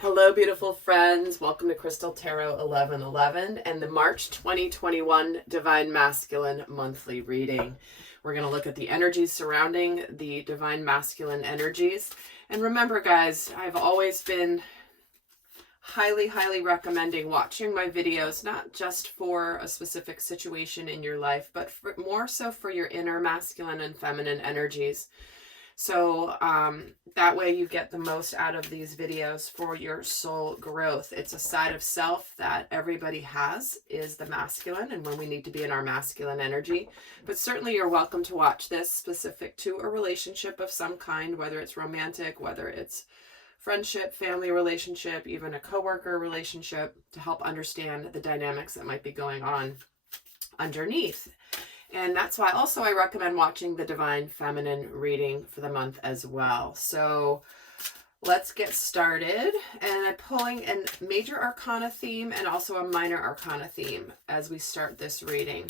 Hello, beautiful friends. Welcome to Crystal Tarot 1111 and the March 2021 Divine Masculine Monthly Reading. We're going to look at the energies surrounding the Divine Masculine energies. And remember, guys, I've always been highly recommending watching my videos, not just for a specific situation in your life, but more so for your inner masculine and feminine energies. So that way you get the most out of these videos for your soul growth. It's a side of self that everybody has, is the masculine, and when we need to be in our masculine energy. But certainly you're welcome to watch this specific to a relationship of some kind, whether it's romantic, whether it's friendship, family relationship, even a coworker relationship, to help understand the dynamics that might be going on underneath. And that's why also I recommend watching the Divine Feminine reading for the month as well. So let's get started. And I'm pulling a major arcana theme and also a minor arcana theme as we start this reading.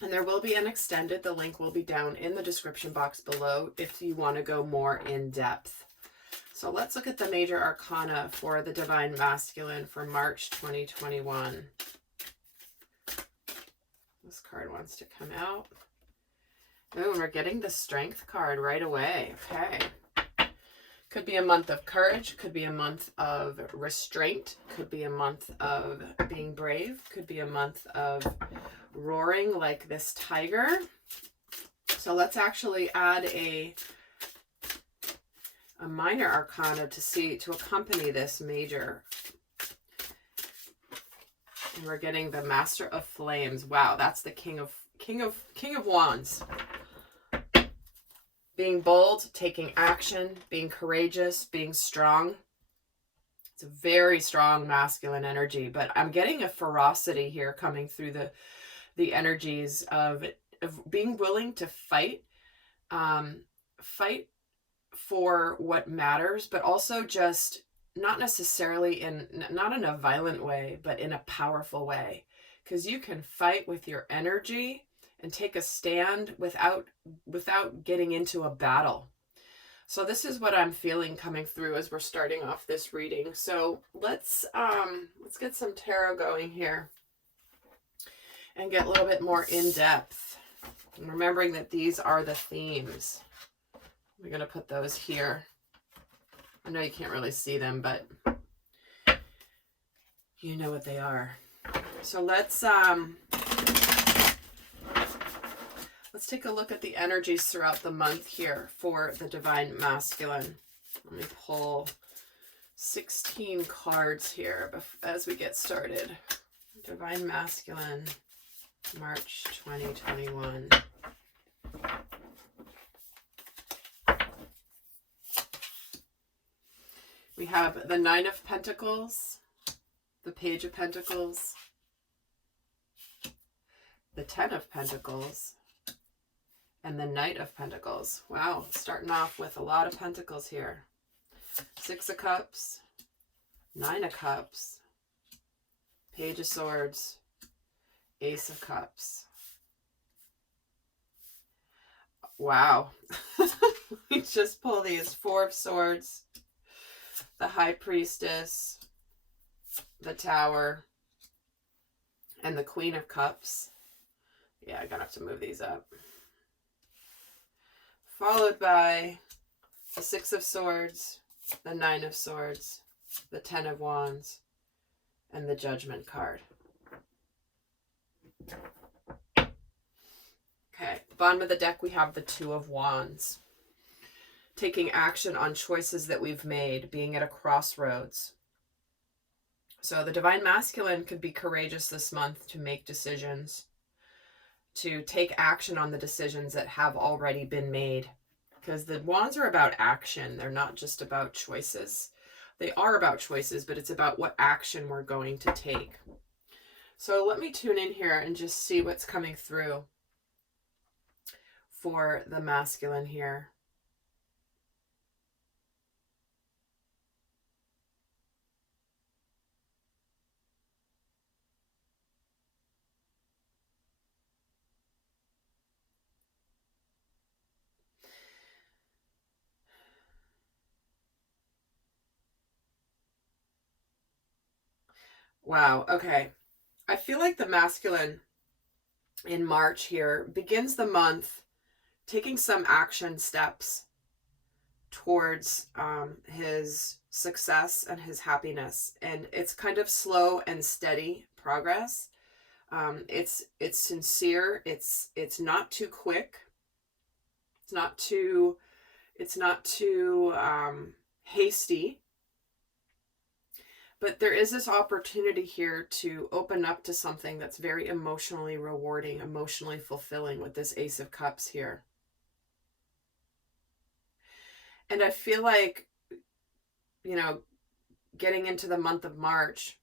And there will be an extended. The link will be down in the description box below if you want to go more in depth. So let's look at the major arcana for the Divine Masculine for March 2021. This card wants to come out. Oh, and we're getting the Strength card right away. Okay. Could be a month of courage. Could be a month of restraint. Could be a month of being brave. Could be a month of roaring like this tiger. So let's actually add a minor arcana to accompany this major. And we're getting the Master of Flames. Wow, that's the King of Wands. Being bold, taking action, being courageous, being strong. It's a very strong masculine energy, but I'm getting a ferocity here coming through the energies of being willing to fight for what matters, but also just not necessarily not in a violent way, but in a powerful way. Because you can fight with your energy and take a stand without getting into a battle. So this is what I'm feeling coming through as we're starting off this reading. So let's get some tarot going here and get a little bit more in depth. And remembering that these are the themes. We're going to put those here. I know you can't really see them, but you know what they are. So let's take a look at the energies throughout the month here for the Divine Masculine. Let me pull 16 cards here as we get started. Divine Masculine, March 2021. We have the Nine of Pentacles, the Page of Pentacles, the Ten of Pentacles, and the Knight of Pentacles. Wow, starting off with a lot of pentacles here. Six of Cups, Nine of Cups, Page of Swords, Ace of Cups. Wow. We just pull these Four of Swords, the High Priestess, the Tower, and the Queen of Cups. Yeah, I'm gonna have to move these up. Followed by the Six of Swords, the Nine of Swords, the Ten of Wands, and the Judgment card. Okay, bottom of the deck we have the Two of Wands. Taking action on choices that we've made, being at a crossroads. So the Divine Masculine could be courageous this month to make decisions, to take action on the decisions that have already been made. Because the Wands are about action. They're not just about choices. They are about choices, but it's about what action we're going to take. So let me tune in here and just see what's coming through for the masculine here. Wow. Okay. I feel like the masculine in March here begins the month taking some action steps towards his success and his happiness. And it's kind of slow and steady progress. It's sincere. It's not too quick. It's not too hasty. But there is this opportunity here to open up to something that's very emotionally rewarding, emotionally fulfilling with this Ace of Cups here. And I feel like, getting into the month of March,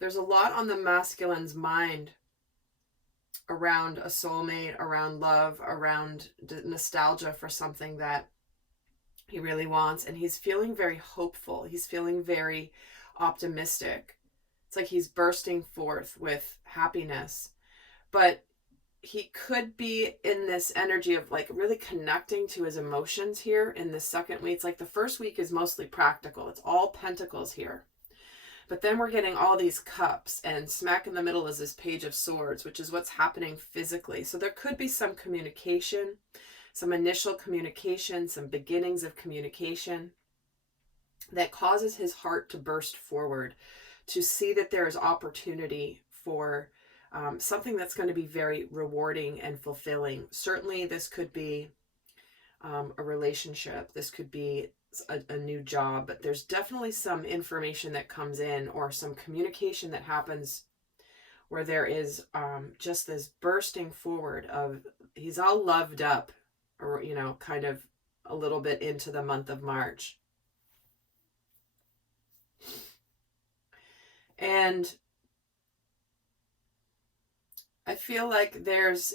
there's a lot on the masculine's mind around a soulmate, around love, around nostalgia for something that he really wants. And he's feeling very hopeful. He's feeling very optimistic. It's like he's bursting forth with happiness. But he could be in this energy of like really connecting to his emotions here in the second week. It's like the first week is mostly practical. It's all pentacles here. But then we're getting all these cups, and smack in the middle is this Page of Swords, which is what's happening physically. So there could be some communication, some initial communication, some beginnings of communication that causes his heart to burst forward, to see that there is opportunity for something that's going to be very rewarding and fulfilling. Certainly this could be a relationship. This could be a new job, but there's definitely some information that comes in or some communication that happens where there is just this bursting forward of he's all loved up, or, kind of a little bit into the month of March. And I feel like there's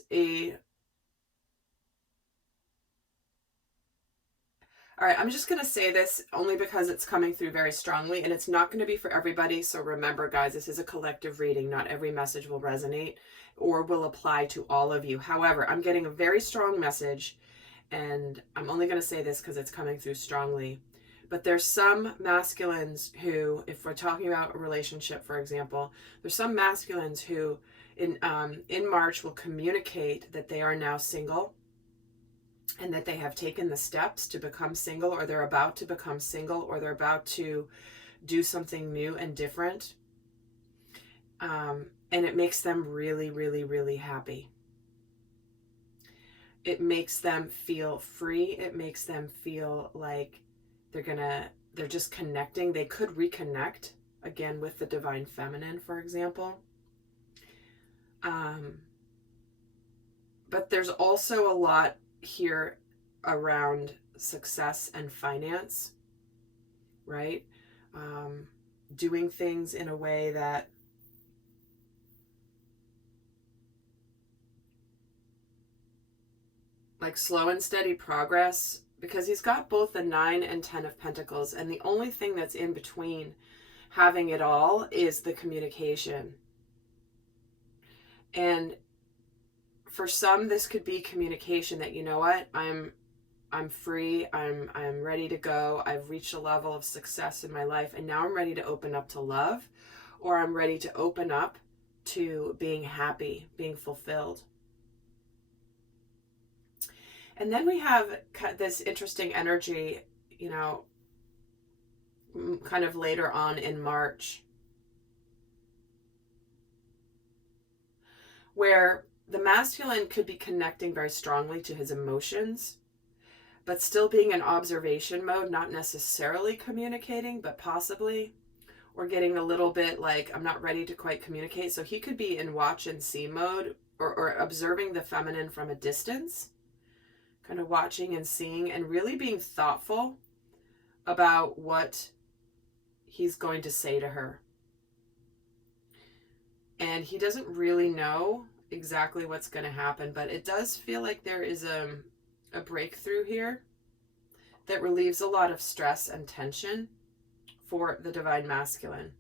all right, I'm just going to say this only because it's coming through very strongly, and it's not going to be for everybody. So remember, guys, this is a collective reading. Not every message will resonate or will apply to all of you. However, I'm getting a very strong message, and I'm only going to say this because it's coming through strongly. But there's some masculines who, if we're talking about a relationship, for example, there's some masculines who in March will communicate that they are now single, and that they have taken the steps to become single, or they're about to become single, or they're about to do something new and different. And it makes them really, really, really happy. It makes them feel free. It makes them feel like they're just connecting. They could reconnect again with the divine feminine, for example. But there's also a lot here around success and finance, right? Doing things in a way that like slow and steady progress, because he's got both the 9 and 10 of Pentacles, and the only thing that's in between having it all is the communication. And for some, this could be communication that, you know what, I'm free, I'm ready to go, I've reached a level of success in my life, and now I'm ready to open up to love, or I'm ready to open up to being happy, being fulfilled. And then we have this interesting energy, kind of later on in March, where the masculine could be connecting very strongly to his emotions, but still being in observation mode, not necessarily communicating, but possibly, or getting a little bit like, I'm not ready to quite communicate. So he could be in watch and see mode, or observing the feminine from a distance, kind of watching and seeing, and really being thoughtful about what he's going to say to her. And he doesn't really know exactly what's going to happen, but it does feel like there is a breakthrough here that relieves a lot of stress and tension for the divine masculine.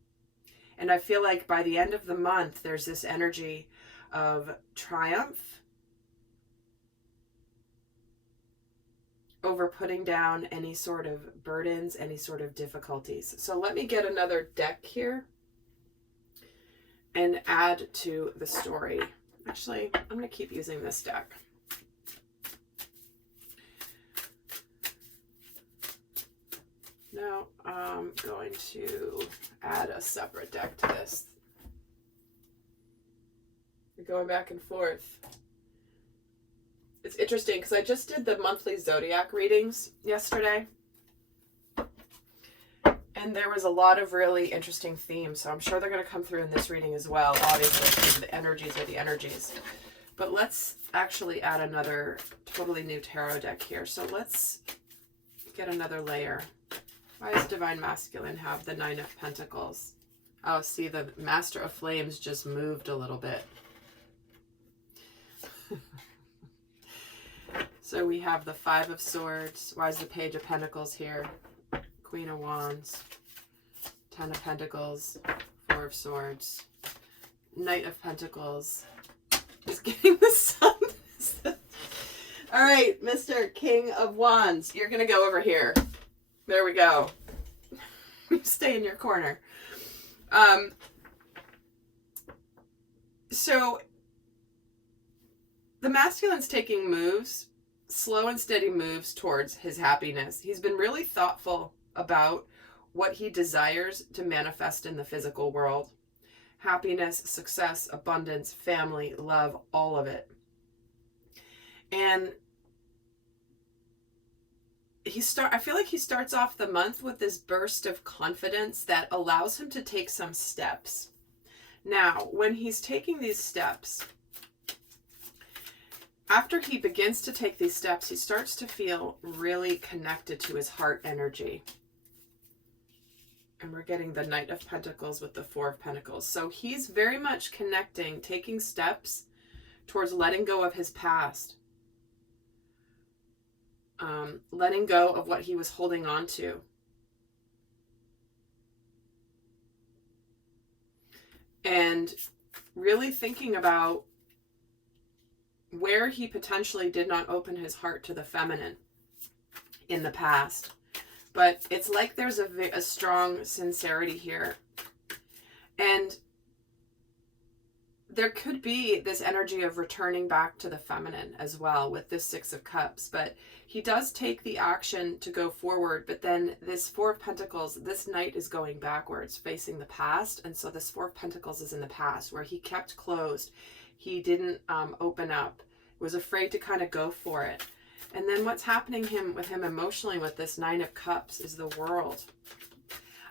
And I feel like by the end of the month, there's this energy of triumph over putting down any sort of burdens, any sort of difficulties. So let me get another deck here and add to the story. Actually, I'm going to keep using this deck. No, I'm going to add a separate deck to this. We're going back and forth. It's interesting because I just did the monthly zodiac readings yesterday. And there was a lot of really interesting themes. So I'm sure they're going to come through in this reading as well. Obviously, because the energies are the energies. But let's actually add another totally new tarot deck here. So let's get another layer. Why does Divine Masculine have the Nine of Pentacles? Oh, see, the Master of Flames just moved a little bit. So we have the Five of Swords. Why is the Page of Pentacles here? Queen of Wands. Ten of Pentacles. Four of Swords. Knight of Pentacles. He's getting the sun. All right, Mr. King of Wands. You're going to go over here. There we go. Stay in your corner. So the masculine's taking moves, slow and steady moves towards his happiness. He's been really thoughtful about what he desires to manifest in the physical world. Happiness, success, abundance, family, love, all of it. And I feel like he starts off the month with this burst of confidence that allows him to take some steps. Now, when he's taking these steps, after he begins to take these steps, he starts to feel really connected to his heart energy. And we're getting the Knight of Pentacles with the Four of Pentacles. So he's very much connecting, taking steps towards letting go of his past. Letting go of what he was holding on to. And really thinking about where he potentially did not open his heart to the feminine in the past. But it's like there's a strong sincerity here. And there could be this energy of returning back to the feminine as well with this Six of Cups. But he does take the action to go forward. But then this Four of Pentacles, this Knight is going backwards, facing the past. And so this Four of Pentacles is in the past, where he kept closed. He didn't open up, was afraid to kind of go for it. And then what's happening with him emotionally with this Nine of Cups is the World.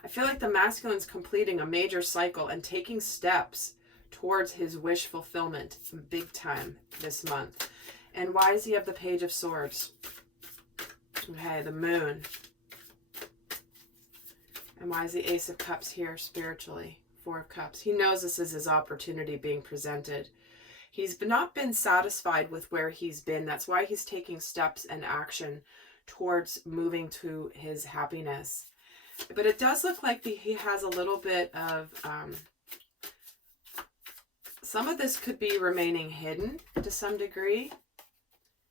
I feel like the masculine's completing a major cycle and taking steps towards his wish fulfillment big time this month. And why does he have the Page of Swords? Okay, the Moon. And why is the Ace of Cups here spiritually? Four of Cups. He knows this is his opportunity being presented. He's not been satisfied with where he's been. That's why he's taking steps and action towards moving to his happiness. But it does look like he has a little bit of... some of this could be remaining hidden to some degree,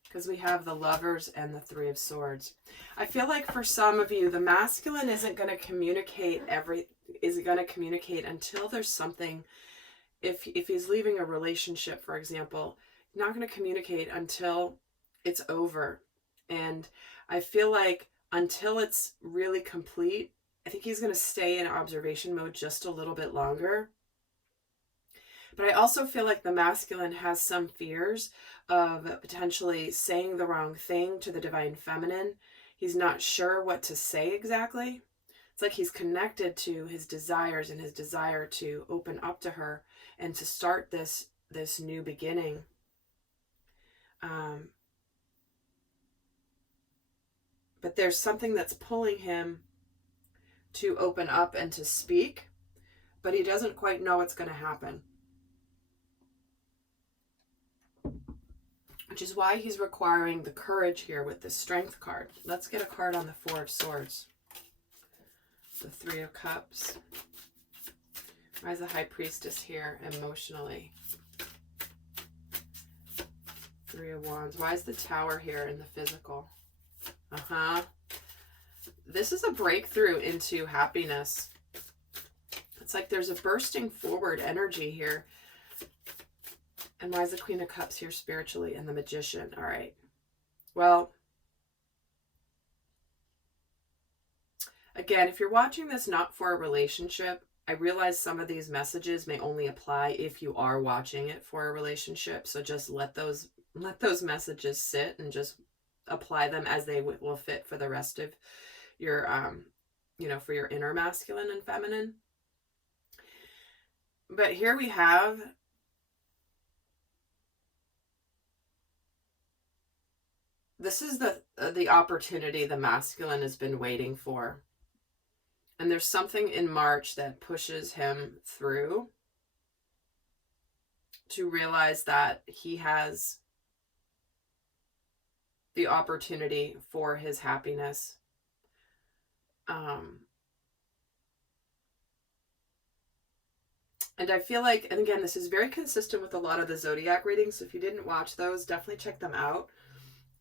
because we have the Lovers and the Three of Swords. I feel like for some of you, the masculine isn't going to communicate until there's something. If he's leaving a relationship, for example, he's not going to communicate until it's over. And I feel like until it's really complete, I think he's going to stay in observation mode just a little bit longer. But I also feel like the masculine has some fears of potentially saying the wrong thing to the divine feminine. He's not sure what to say exactly. It's like he's connected to his desires and his desire to open up to her and to start this new beginning. But there's something that's pulling him to open up and to speak, but he doesn't quite know what's going to happen. Which is why he's requiring the courage here with the Strength card. Let's get a card on the Four of Swords. The Three of Cups. Why is the High Priestess here emotionally? Three of Wands. Why is the Tower here in the physical? This is a breakthrough into happiness. It's like there's a bursting forward energy here. And why is the Queen of Cups here spiritually and the Magician? All right. Well, again, if you're watching this not for a relationship, I realize some of these messages may only apply if you are watching it for a relationship. So just let those messages sit and just apply them as they will fit for the rest of your, for your inner masculine and feminine. But here we have this is the opportunity the masculine has been waiting for. And there's something in March that pushes him through to realize that he has the opportunity for his happiness. And I feel like, and again, this is very consistent with a lot of the zodiac readings. So if you didn't watch those, definitely check them out,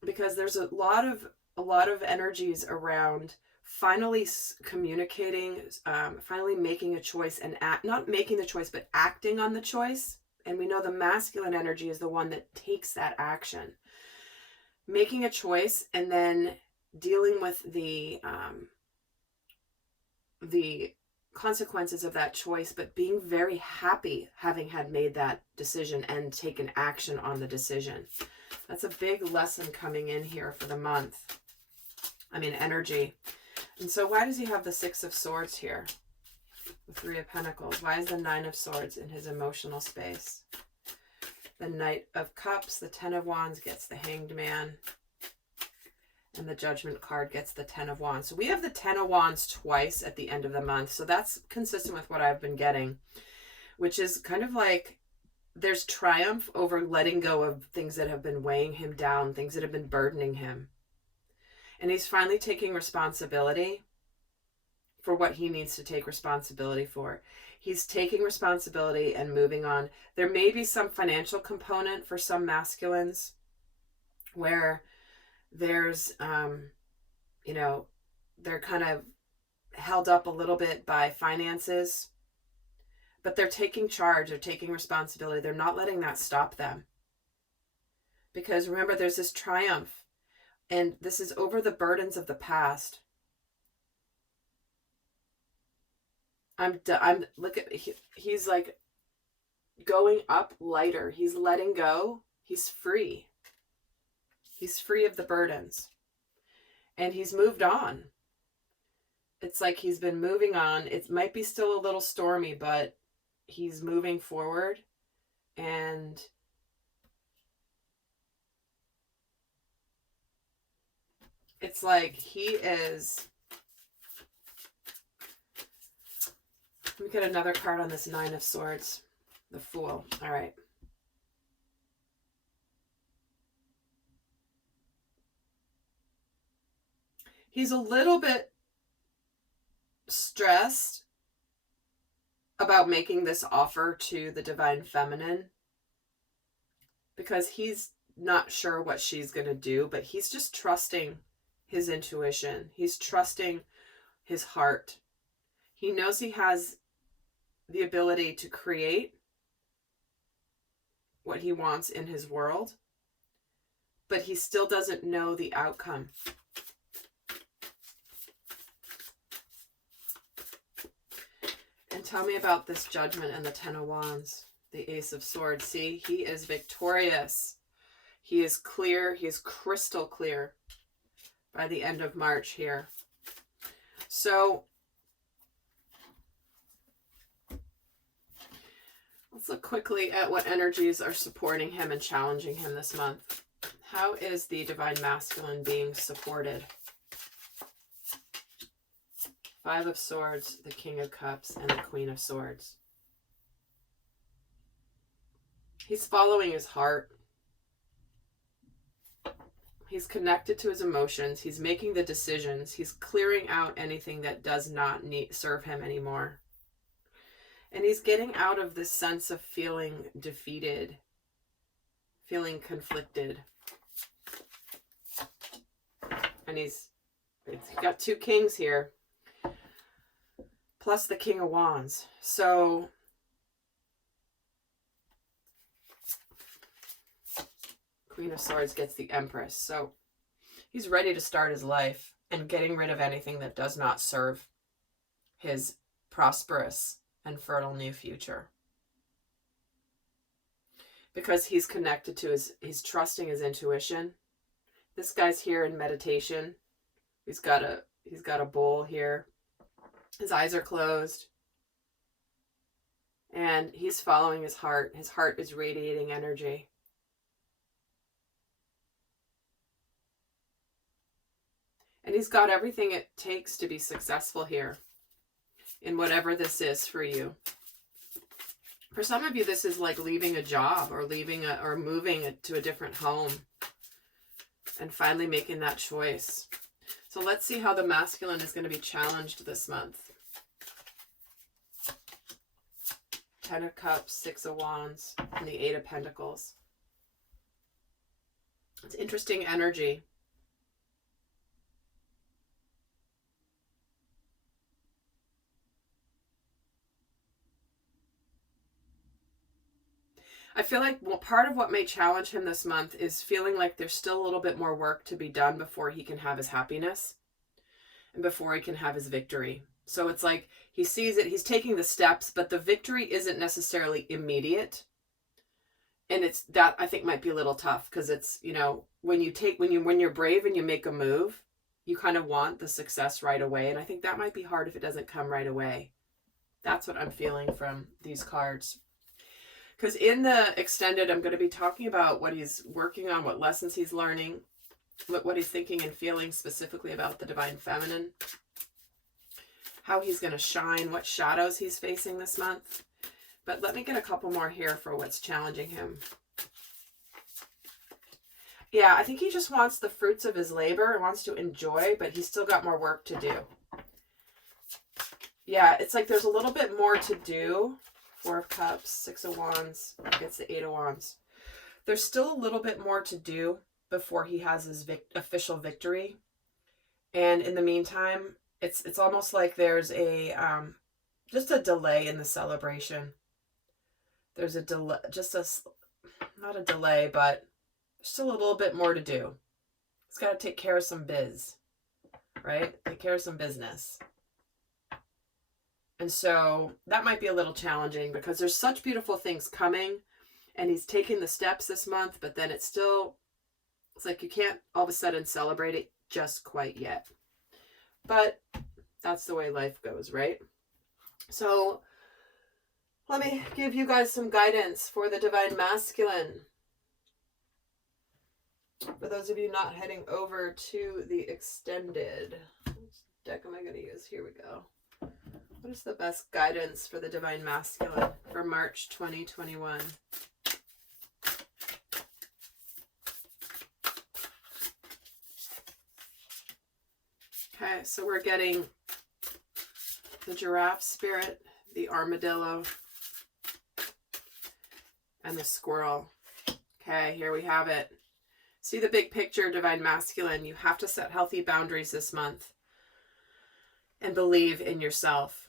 because there's a lot of energies around finally communicating, finally making a choice and not making the choice, but acting on the choice. And we know the masculine energy is the one that takes that action. Making a choice and then dealing with the consequences of that choice, but being very happy having had made that decision and taken action on the decision. That's a big lesson coming in here for the month. Energy. And so why does he have the Six of Swords here? The Three of Pentacles. Why is the Nine of Swords in his emotional space? The Knight of Cups, the Ten of Wands gets the Hanged Man. And the Judgment card gets the Ten of Wands. So we have the Ten of Wands twice at the end of the month. So that's consistent with what I've been getting, which is kind of like there's triumph over letting go of things that have been weighing him down, things that have been burdening him. And he's finally taking responsibility for what he needs to take responsibility for. He's taking responsibility and moving on. There may be some financial component for some masculines where there's, they're kind of held up a little bit by finances, but they're taking charge, they're taking responsibility. They're not letting that stop them. Because remember, there's this triumph, and this is over the burdens of the past. Look at, he's like going up lighter. He's letting go. He's free. He's free of the burdens. And he's moved on. It's like he's been moving on. It might be still a little stormy, but he's moving forward. And it's like he is... Let me get another card on this Nine of Swords. The Fool. All right. He's a little bit stressed about making this offer to the Divine Feminine because he's not sure what she's going to do, but he's just trusting his intuition. He's trusting his heart. He knows he has the ability to create what he wants in his world, but he still doesn't know the outcome. And tell me about this Judgment and the Ten of Wands, the Ace of Swords. See, he is victorious. He is clear. He is crystal clear by the end of March here. So let's look quickly at what energies are supporting him and challenging him this month. How is the Divine Masculine being supported? Five of Swords, the King of Cups, and the Queen of Swords. He's following his heart. He's connected to his emotions. He's making the decisions. He's clearing out anything that does not serve him anymore. And he's getting out of this sense of feeling defeated, feeling conflicted. And he's got two kings here. plus the King of Wands. So Queen of Swords gets the Empress. So he's ready to start his life and getting rid of anything that does not serve his prosperous and fertile new future. Because he's connected to he's trusting his intuition. This guy's here in meditation. He's got a bowl here. His eyes are closed. And he's following his heart. His heart is radiating energy. And he's got everything it takes to be successful here in whatever this is for you. For some of you, this is like leaving a job or or moving to a different home and finally making that choice. So let's see how the masculine is going to be challenged this month. 10 of Cups, 6 of Wands, and the 8 of Pentacles. It's interesting energy. I feel like part of what may challenge him this month is feeling like there's still a little bit more work to be done before he can have his happiness and before he can have his victory. So it's like he sees it, he's taking the steps, but the victory isn't necessarily immediate. And it's that I think might be a little tough because it's, you know, when you're brave and you make a move, you kind of want the success right away. And I think that might be hard if it doesn't come right away. That's what I'm feeling from these cards. Because in the extended, I'm going to be talking about what he's working on, what lessons he's learning, what he's thinking and feeling specifically about the Divine Feminine, how he's going to shine, what shadows he's facing this month. But let me get a couple more here for what's challenging him. Yeah, I think he just wants the fruits of his labor and wants to enjoy, but he's still got more work to do. Yeah, it's like there's a little bit more to do. 4 of Cups, 6 of Wands, gets the 8 of Wands. There's still a little bit more to do before he has his official victory. And in the meantime, it's almost like there's a just a delay in the celebration. There's a delay, not a delay, but still a little bit more to do. He's got to take care of some biz, right? Take care of some business. And so that might be a little challenging because there's such beautiful things coming and he's taking the steps this month, but then it's like you can't all of a sudden celebrate it just quite yet. But that's the way life goes, right? So let me give you guys some guidance for the Divine Masculine. For those of you not heading over to the extended, which deck am I going to use? Here we go. What is the best guidance for the Divine Masculine for March 2021? Okay, so we're getting the giraffe spirit, the armadillo, and the squirrel. Okay, here we have it. See the big picture, Divine Masculine. You have to set healthy boundaries this month and believe in yourself.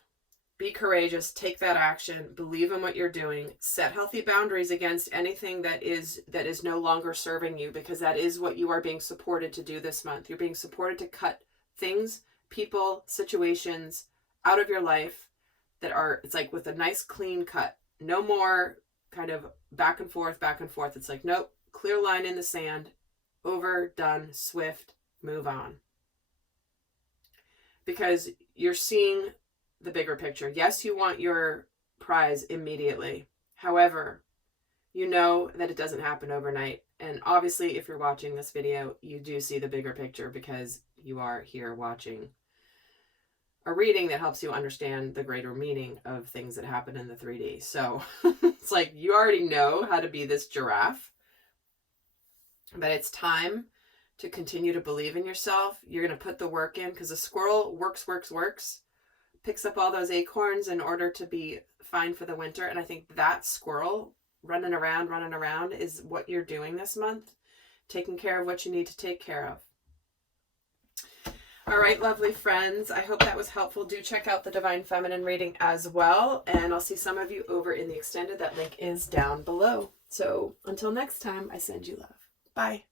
Be courageous, take that action, believe in what you're doing, set healthy boundaries against anything that is no longer serving you, because that is what you are being supported to do this month. You're being supported to cut things, people, situations out of your life that are, it's like with a nice clean cut. No more kind of back and forth, back and forth. It's like, nope, clear line in the sand, over, done, swift, move on. Because you're seeing the bigger picture. Yes, you want your prize immediately. However, you know that it doesn't happen overnight. And obviously, if you're watching this video, you do see the bigger picture because you are here watching a reading that helps you understand the greater meaning of things that happen in the 3D. So it's like you already know how to be this giraffe, but it's time to continue to believe in yourself. You're going to put the work in because a squirrel works, picks up all those acorns in order to be fine for the winter. And I think that squirrel running around is what you're doing this month, taking care of what you need to take care of. All right, lovely friends. I hope that was helpful. Do check out the Divine Feminine reading as well. And I'll see some of you over in the extended. That link is down below. So until next time, I send you love. Bye.